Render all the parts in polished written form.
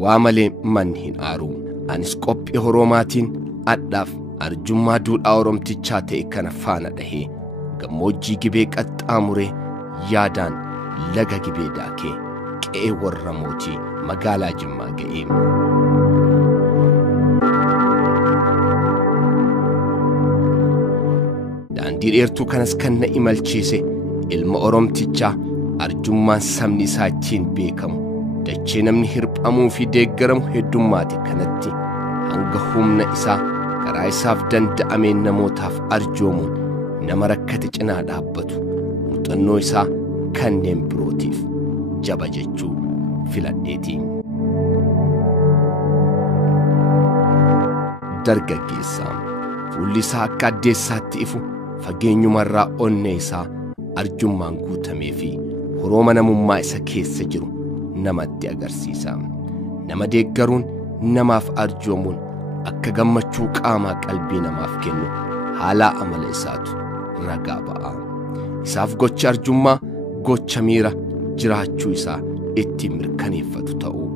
وعملي منهن آرو أنسكوب إهروماتين أدف أرجما دول أورم تيشاتي كان فانا دهي غموجي جبيك أتاموري يادان لغا جبي داكي كأي ورموتي مغالا جمع جئيم دان دير إرتو كانس كان إمال چيسي ilma oromtichaa arjummaan sabni saachiin beekamu dachee namni hirphamuu fi deeggaramu heddummaati kanatti hanga humna isaa karaa isaaf danda'ameen namootaaf arjoomuun nama rakkate cinaa dhaabbatu muuxannoo isaa kanneen birootiif jaba jechuu filadheetii. Dargaggeessaa fuulli isaa akka addeessaatti ifu fageenyumarraa onnee isaa arjummaan guutamee fi horooma namummaa isa keessa jiru namatti agarsiisa. Nama deeggaruun namaaf arjoomuun akka gammachuu qaamaa qalbii namaaf kennu haala amala isaatu ragaa ba'a. Isaaf gocha arjummaa gocha miira jiraachuu isaa itti mirkaneeffatu ta'uu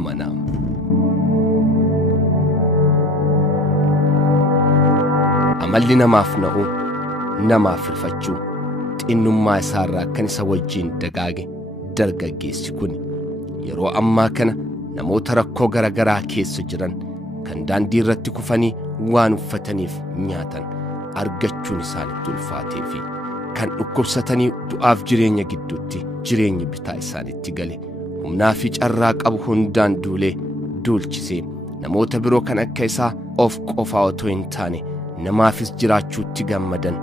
amana. Amalli namaaf na'u namaaf rifachuu innummaa isaarraa kan isa wajjin dagaage dargaggeessi kun yeroo ammaa kana namoota rakkoo garagaraa keessa jiran kan daandii irratti kufanii waan uffataniif nyaatan argachuun isaanitti ulfaatee fi kan dhukkubsatanii du'aaf jireenya gidduutti jireenya bitaa isaanitti gale humnaa fi carraa qabu hundaan duulee duulchisee namoota biroo kan akka isaa of qofaa otoo hin taane namaafis jiraachuutti gammadan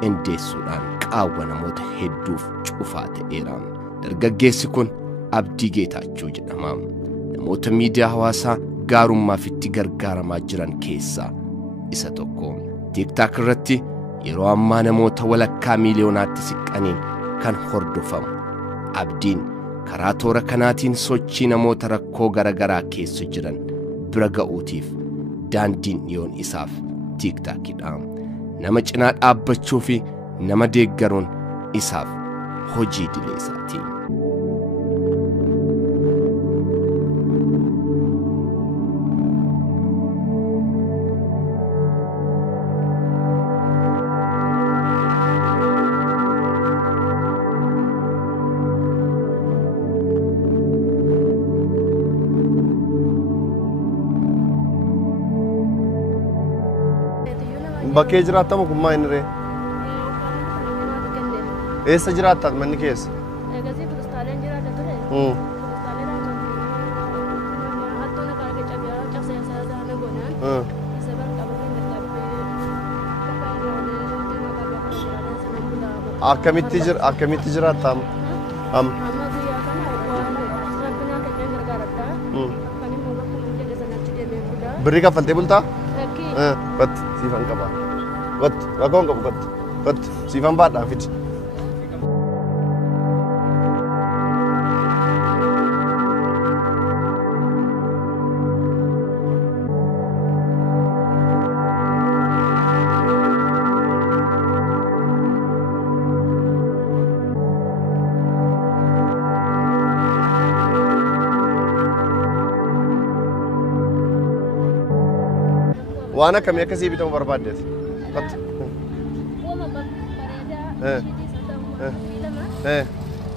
qindeessuudhaan qaawwa namoota hedduuf cufaa ta'eera. Dargaggeessi kun Abdii Geetaachoo jedhama. Namoota miidiyaa hawaasaa gaarummaaf itti gargaaramaa jiran keessaa isa tokko. TikTok irratti yeroo ammaa namoota walakkaa miiliyoonaatti siqaniin kan hordofamu. Abdiin karaa toora kanaatiin sochii namoota rakkoo garagaraa keessa jiran bira ga'uutiif daandiin dhiyoon isaaf TikTokidha. Nama cinaa dhaabbachuu fi nama deeggaruun isaaf hojii dilee isaati. Bakkee jiraatamu kun maal inni ree? Eessa jiraattaa manni keessa? Eegasii Bulistaaleen jiraata ture. Bulistaaleen hattoon akka arga cabaa cabsee isaa sana goonaan isa bar qabatee mirgaabee akkamitti jiraattaa? Amma guyyaa kana rabbinaa kenneen gargaaradhaa. Kan immoo bakka hin jedhe sanatti deemee budaa. Birrii kaffaltee bultaa? Lakkii. Bat siifan qaba. Bat rakkoon qabu bat siifan baadhaa fidi. وانا كم يكسي بيتم بربادت قط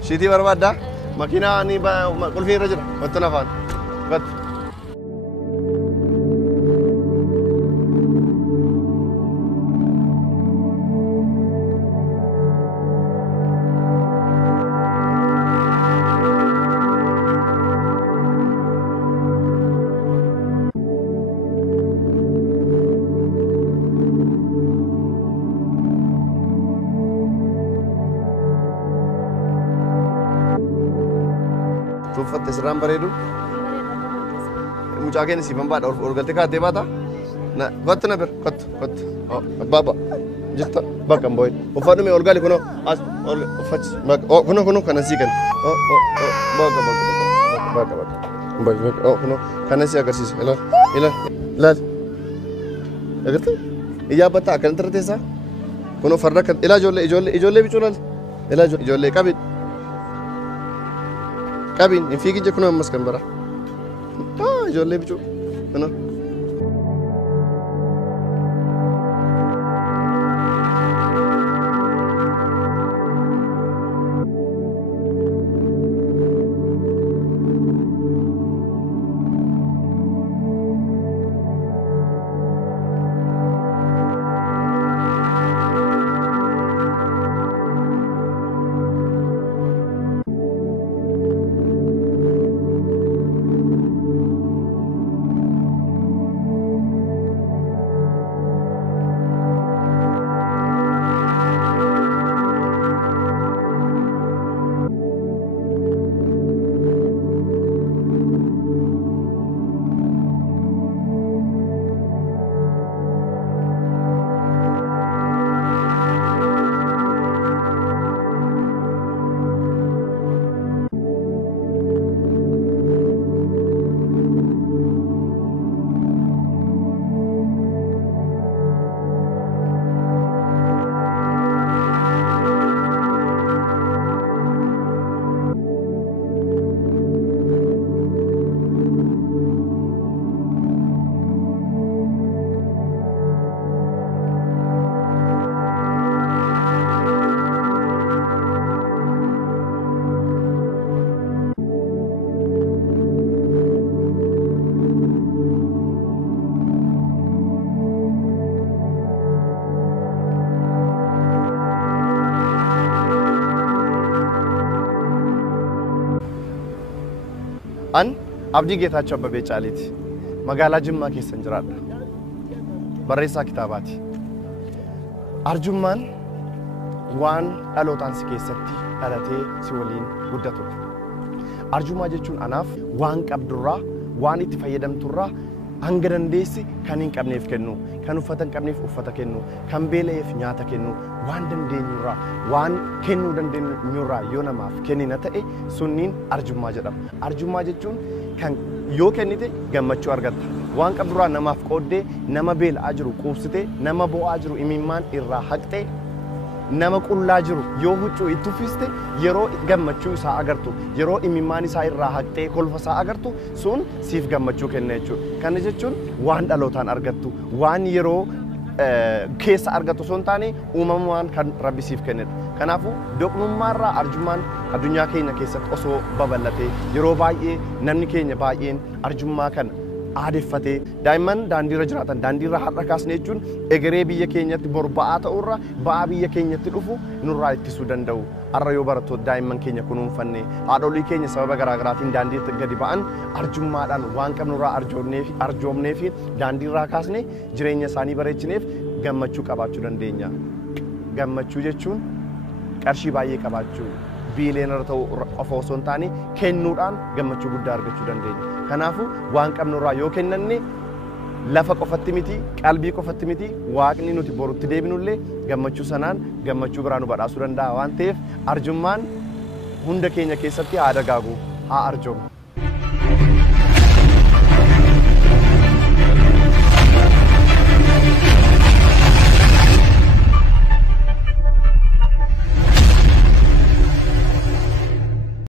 شيتي بربادا ماكينه اني كل في رجل وتنفان قط Tufat Islam bareedu. Mucaaken siifan baadha orgalte kaatee baata. Na kottu na bir kottu. Oh baba. Jitta bakka mboy. Uffadhume orgali kuno as uffachi. Kuno kana siigan. Bakka. Mboy. Kuno kana sii agarsiisa. Ilaal. Agartu? Iyyaa batta akkan tarteessa. Kuno farda kan ilaa ijoollee bicuu laal. Ilaa ijoollee qabin. Kabin, in fiigi je kuno ammas kan bara. ijoollee bichuu. Kana. An Abdii Geetaachoo Abbabee Caaliiti. Magaalaa Jimmaa keessan jiraadha. Barreessaa kitaabaati. Arjummaan waan dhalootaan si keessatti dhalatee si waliin guddatudha. Arjummaa jechuun anaaf waan qabdurraa, waan itti fayyadamturraa hanga dandeessi kan hin qabneef kennu, kan uffata hin qabneef uffata kennu, kan beela'eef nyaata kennu, waan dandeenyurraa, waan kennuu dandeenyurraa yoo namaaf kennina ta'e sunniin arjummaa jedhama. Arjummaa jechuun kan yoo kennite gammachuu argatta. Waan qabdurraa namaaf qooddee nama beela'aa jiru quubsitee, nama bo'aa jiru imimmaan irraa haqxee, nama qullaa jiru yoo huccuu itti uffiste yeroo gammachuu isaa agartu, yeroo imimmaan isaa irraa haqxee kolfa isaa agartu sun siif gammachuu kenna jechuudha. Kana jechuun waan dhalootaan argattu, waan yeroo keessa argattu osoo hin taane uumamumaan kan Rabbi siif kennedha. Kanaafuu doqnummaarraa arjummaan addunyaa keenya keessatti osoo babal'atee yeroo baay'ee namni keenya baay'een arjummaa kana aadeffatee daa'imman daandiirra jiraatan daandiirra har'a kaasne jechuun egeree biyya keenyatti bor ba'aa ta'urra ba'aa biyya keenyatti dhufu nurraa ittisuu danda'u. Har'a yoo barattoota daa'imman keenya kunuunfanne haadholii keenya sababa garaagaraatiin daandiitti gadi ba'an arjummaadhaan waan qabnurraa arjoomnee fi daandiirraa kaasne jireenya isaanii bareechineef gammachuu qabaachuu dandeenya. Gammachuu jechuun qarshii baay'ee qabaachuu biileenara ta'uu qofa osoo hin taane kennuudhaan gammachuu guddaa argachuu dandeenya. Kanaafuu waan qabnurraa yoo kennanne lafa qofatti miti, qalbii qofatti miti, waaqni nuti borutti deebinullee gammachuu sanaan gammachuu biraa nu badhaasuu danda'a waan ta'eef arjummaan hunda keenya keessatti haa dagaagu, haa arjoomu.